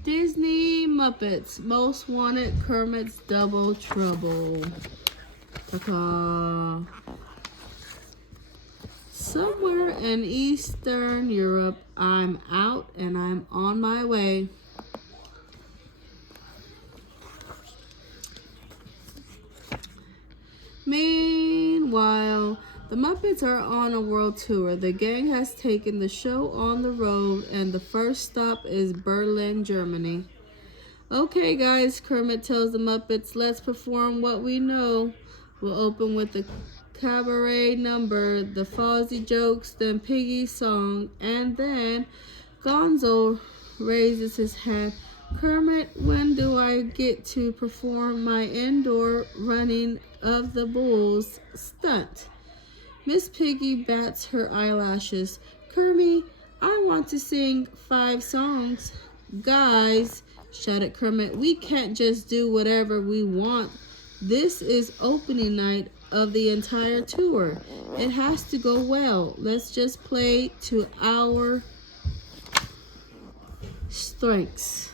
Disney Muppets Most Wanted Kermit's Double Trouble. Ta-ta. Somewhere in Eastern Europe, I'm out and I'm on my way. Meanwhile, the Muppets are on a world tour. The gang has taken the show on the road, and the first stop is Berlin, Germany. Okay, guys, Kermit tells the Muppets, let's perform what we know. We'll open with the cabaret number, the Fozzie jokes, then Piggy's song, and then Gonzo raises his hand. Kermit, when do I get to perform my indoor running of the bulls stunt? Miss Piggy bats her eyelashes. Kermit, I want to sing 5 songs. Guys, shouted Kermit, we can't just do whatever we want. This is opening night of the entire tour. It has to go well. Let's just play to our strengths.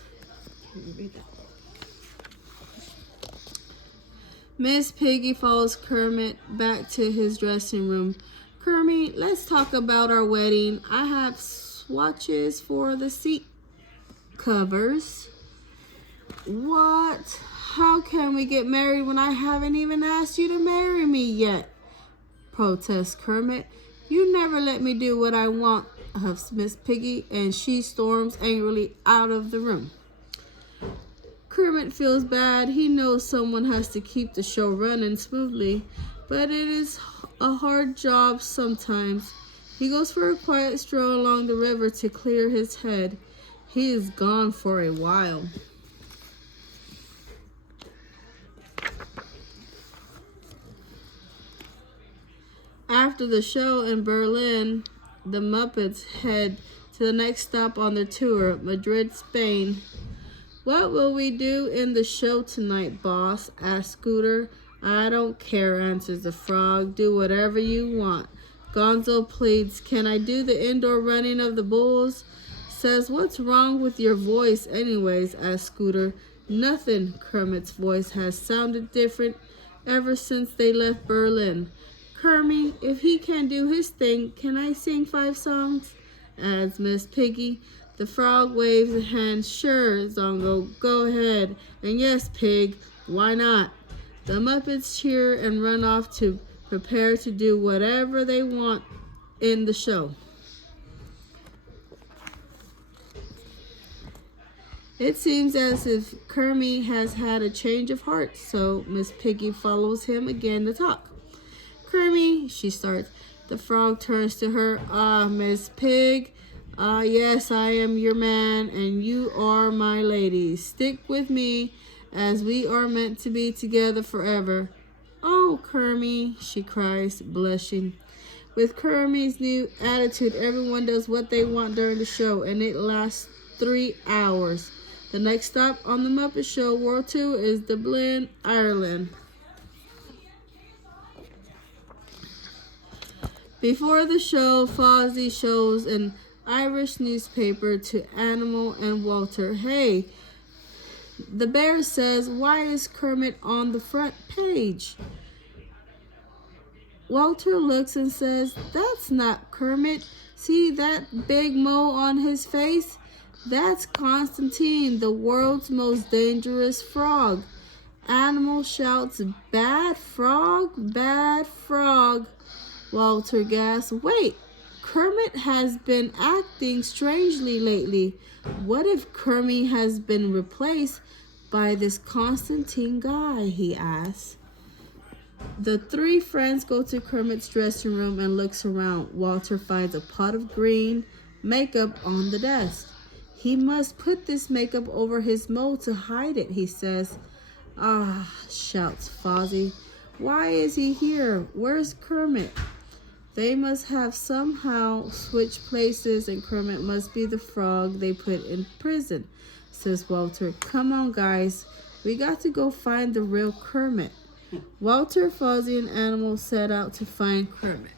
Miss Piggy follows Kermit back to his dressing room. Kermit, let's talk about our wedding. I have swatches for the seat covers. What? How can we get married when I haven't even asked you to marry me yet? Protests Kermit. You never let me do what I want, huffs Miss Piggy, and she storms angrily out of the room. Kermit feels bad. He knows someone has to keep the show running smoothly, but it is a hard job sometimes. He goes for a quiet stroll along the river to clear his head. He is gone for a while. After the show in Berlin, the Muppets head to the next stop on their tour, Madrid, Spain. What will we do in the show tonight, boss? Asked Scooter. I don't care, answers the frog. Do whatever you want. Gonzo pleads, can I do the indoor running of the bulls? Says, what's wrong with your voice anyways? Asked Scooter. Nothing. Kermit's voice has sounded different ever since they left Berlin. Kermit, if he can't do his thing, can I sing 5 songs? Adds Miss Piggy. The frog waves a hand. Sure, Zongo, go ahead. And yes, Pig, why not? The Muppets cheer and run off to prepare to do whatever they want in the show. It seems as if Kermit has had a change of heart, so Miss Piggy follows him again to talk. Kermit, she starts. The frog turns to her. Miss Pig. Yes, I am your man, and you are my lady. Stick with me, as we are meant to be together forever. Oh, Kermit, she cries, blushing. With Kermit's new attitude, everyone does what they want during the show, and it lasts 3 hours. The next stop on the Muppet Show World Tour is Dublin, Ireland. Before the show, Fozzie shows an Irish newspaper to Animal and Walter. Hey, the bear says, why is Kermit on the front page? Walter looks and says, that's not Kermit. See that big mole on his face? That's Constantine, the world's most dangerous frog. Animal shouts, bad frog, bad frog. Walter gasps, wait, Kermit has been acting strangely lately. What if Kermit has been replaced by this Constantine guy, he asks. The 3 friends go to Kermit's dressing room and looks around. Walter finds a pot of green makeup on the desk. He must put this makeup over his mole to hide it, he says. Ah, shouts Fozzie. Why is he here? Where's Kermit? They must have somehow switched places, and Kermit must be the frog they put in prison, says Walter. Come on, guys. We got to go find the real Kermit. Walter, Fozzie, and Animal set out to find Kermit.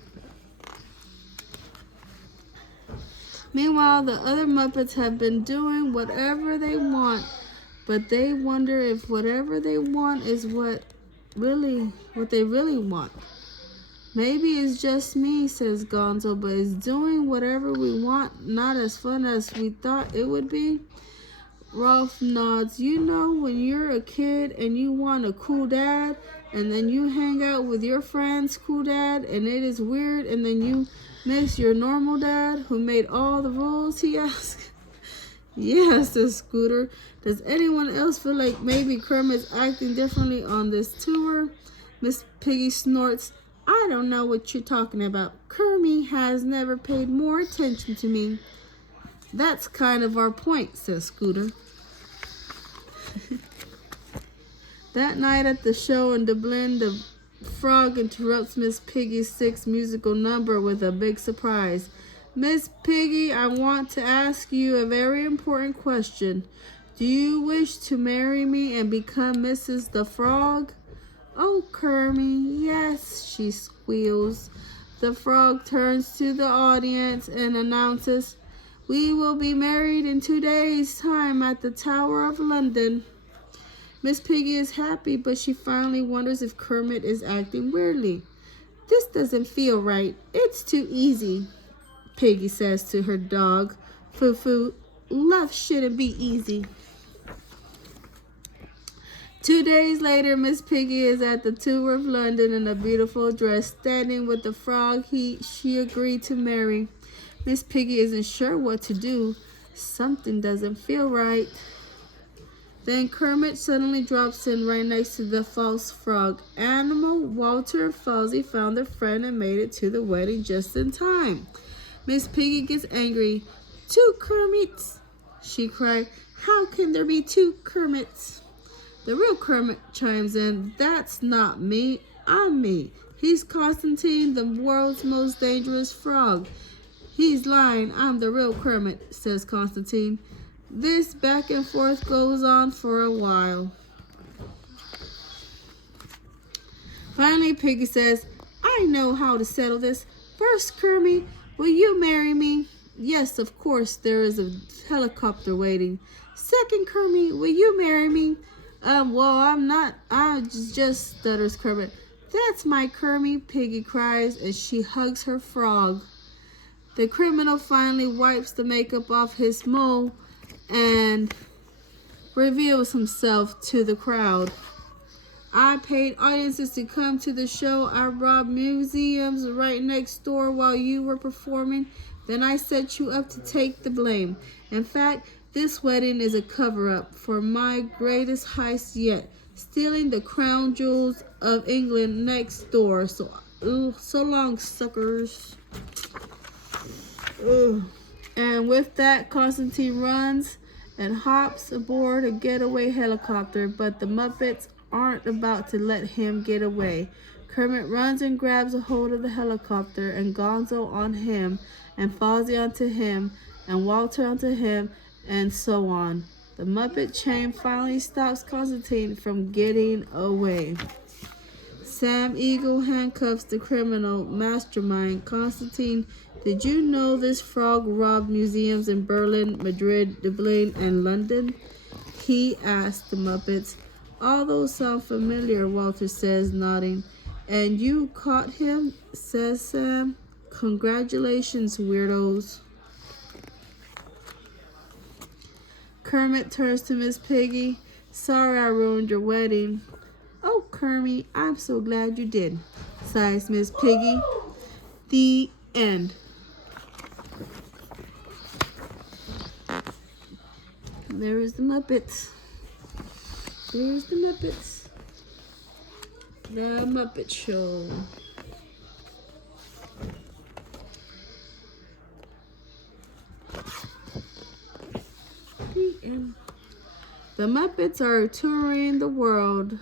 Meanwhile, the other Muppets have been doing whatever they want, but they wonder if whatever they want is what they really want. Maybe it's just me, says Gonzo, but is doing whatever we want not as fun as we thought it would be? Rolf nods. You know when you're a kid and you want a cool dad, and then you hang out with your friend's cool dad, and it is weird, and then you miss your normal dad who made all the rules, he asks. Yeah, says Scooter. Does anyone else feel like maybe Kermit's acting differently on this tour? Miss Piggy snorts. I don't know what you're talking about. Kermit has never paid more attention to me. That's kind of our point, says Scooter. That night at the show in Dublin, the frog interrupts Miss Piggy's sixth musical number with a big surprise. Miss Piggy, I want to ask you a very important question. Do you wish to marry me and become Mrs. the Frog? Oh, Kermit, yes, she squeals. The frog turns to the audience and announces, we will be married in 2 days' time at the Tower of London. Miss Piggy is happy, but she finally wonders if Kermit is acting weirdly. This doesn't feel right. It's too easy, Piggy says to her dog, Foo-Foo. Love shouldn't be easy. 2 days later, Miss Piggy is at the Tower of London in a beautiful dress, standing with the frog she agreed to marry. Miss Piggy isn't sure what to do. Something doesn't feel right. Then Kermit suddenly drops in right next to the false frog. Animal, Walter, and Fozzie found their friend and made it to the wedding just in time. Miss Piggy gets angry. 2 Kermits, she cried. How can there be 2 Kermits? The real Kermit chimes in. That's not me. I'm me. He's Constantine, the world's most dangerous frog. He's lying. I'm the real Kermit, says Constantine. This back and forth goes on for a while. Finally, Piggy says, I know how to settle this. First, Kermit, will you marry me? Yes, of course, there is a helicopter waiting. Second, Kermit, will you marry me? Well, I'm not. I just stutters Kermit. That's my Kermit, Piggy cries, and she hugs her frog. The criminal finally wipes the makeup off his mole and reveals himself to the crowd. I paid audiences to come to the show. I robbed museums right next door while you were performing. Then I set you up to take the blame. In fact, this wedding is a cover-up for my greatest heist yet, stealing the crown jewels of England next door. So long, suckers. And with that, Constantine runs and hops aboard a getaway helicopter, but the Muppets aren't about to let him get away. Kermit runs and grabs a hold of the helicopter, and Gonzo on him, and Fozzie onto him, and Walter onto him, and so on. The Muppet chain finally stops Constantine from getting away. Sam Eagle handcuffs the criminal mastermind. Constantine, did you know this frog robbed museums in Berlin, Madrid, Dublin, and London? He asked the Muppets. All those sound familiar, Walter says, nodding. And you caught him, says Sam. Congratulations, weirdos. Kermit turns to Miss Piggy. Sorry I ruined your wedding. Oh, Kermit, I'm so glad you did, sighs Miss Piggy. The end. There's the Muppets. There's the Muppets. The Muppet Show. The end. The Muppets are touring the world.